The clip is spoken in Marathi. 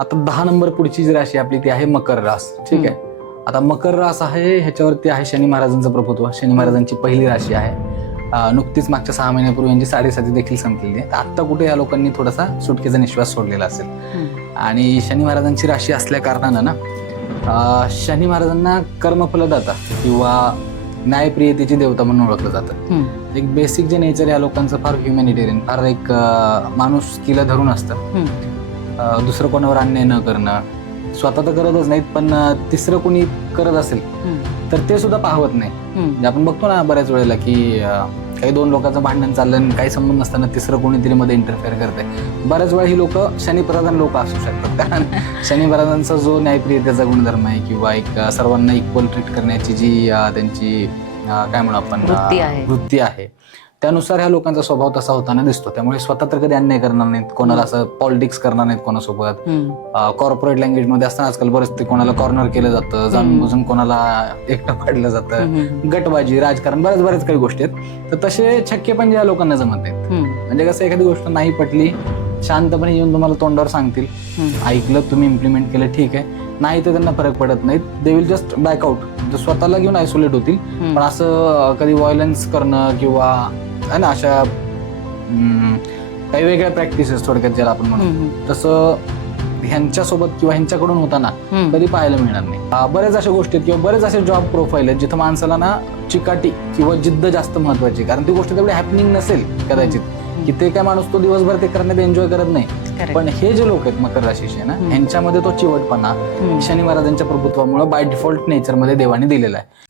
आता 10 नंबर पुढची जी राशी आपली ती आहे मकर रास. ठीक आहे. आता मकर रास आहे, ह्याच्यावरती आहे शनी महाराजांचं प्रभुत्व. शनी महाराजांची पहिली राशी आहे. नुकतीच मागच्या 6 महिन्यापूर्वी यांची 7.5 देखील संपलेली आहे. आता कुठे या लोकांनी थोडासा सुटकेचा निश्वास सोडलेला असेल. आणि शनी महाराजांची राशी असल्या कारणानं ना शनी महाराजांना कर्मफलदाता किंवा न्यायप्रियतेची देवता म्हणून ओळखलं जातं. एक बेसिक जे नेचर या लोकांचं फार ह्युमॅनिटेरियन, फार एक माणुसकीला धरून असतं. दुसरं कोणावर अन्याय न करणं, स्वतः तर करतच नाहीत पण तिसरं कोणी करत असेल तर ते सुद्धा पाहवत नाही. म्हणजे आपण बघतो ना बऱ्याच वेळेला की काही 2 लोकांचं भांडण चाललं आणि काही संबंध नसताना तिसरं कोणीतरी मध्ये इंटरफेअर करते. बऱ्याच वेळा ही लोक शनिप्रधान लोक असू शकतात, कारण शनी महाराजांचा जो न्यायप्रियतेचा गुणधर्म आहे किंवा एक सर्वांना इक्वल ट्रीट करण्याची जी त्यांची काय म्हणू आपण वृत्ती आहे, त्यानुसार ह्या लोकांचा स्वभाव तसा होताना दिसतो. त्यामुळे स्वतः तर कधी अन्याय करणार नाहीत, कोणाला असं पॉलिटिक्स करणार नाहीत कोणासोबत. कॉर्पोरेट लँग्वेज मध्ये असताना आजकाल बरेच ते कोणाला कॉर्नर केलं जातं, जाणून बुजून कोणाला एकटं पाडलं जातं, गटबाजी, राजकारण, बऱ्याच काही गोष्टी आहेत. तर तसे छक्के पण या लोकांना जमत नाहीत. म्हणजे कसं एखादी गोष्ट नाही पटली, शांतपणे येऊन तुम्हाला तोंडावर सांगतील, ऐकलं तुम्ही इम्प्लिमेंट केलं ठीक आहे, नाही तर त्यांना फरक पडत नाहीत. दे विल जस्ट बॅकआउट, स्वतःला घेऊन आयसोलेट होतील. पण असं कधी व्हायलन्स करणं किंवा आहे ना अशा काही वेगळ्या प्रॅक्टिसेस थोडक्यात ज्याला आपण म्हणतो तसं ह्यांच्यासोबत किंवा ह्यांच्याकडून होताना कधी पाहायला मिळणार नाही. बरेच अशा गोष्टी आहेत किंवा बरेच असे जॉब प्रोफाईल आहेत जिथं माणसाला ना चिकाटी किंवा जिद्द जास्त महत्वाची, कारण ती गोष्ट तेवढी हॅपनिंग नसेल कदाचित की ते काय माणूस तो दिवसभर ते करण्यात एन्जॉय करत नाही. पण हे जे लोक आहेत मकर राशीचे ना, ह्यांच्यामध्ये तो चिवटपणा शनी महाराजांच्या प्रभुत्वामुळे बाय डिफॉल्ट नेचरमध्ये देवाने दिलेला आहे.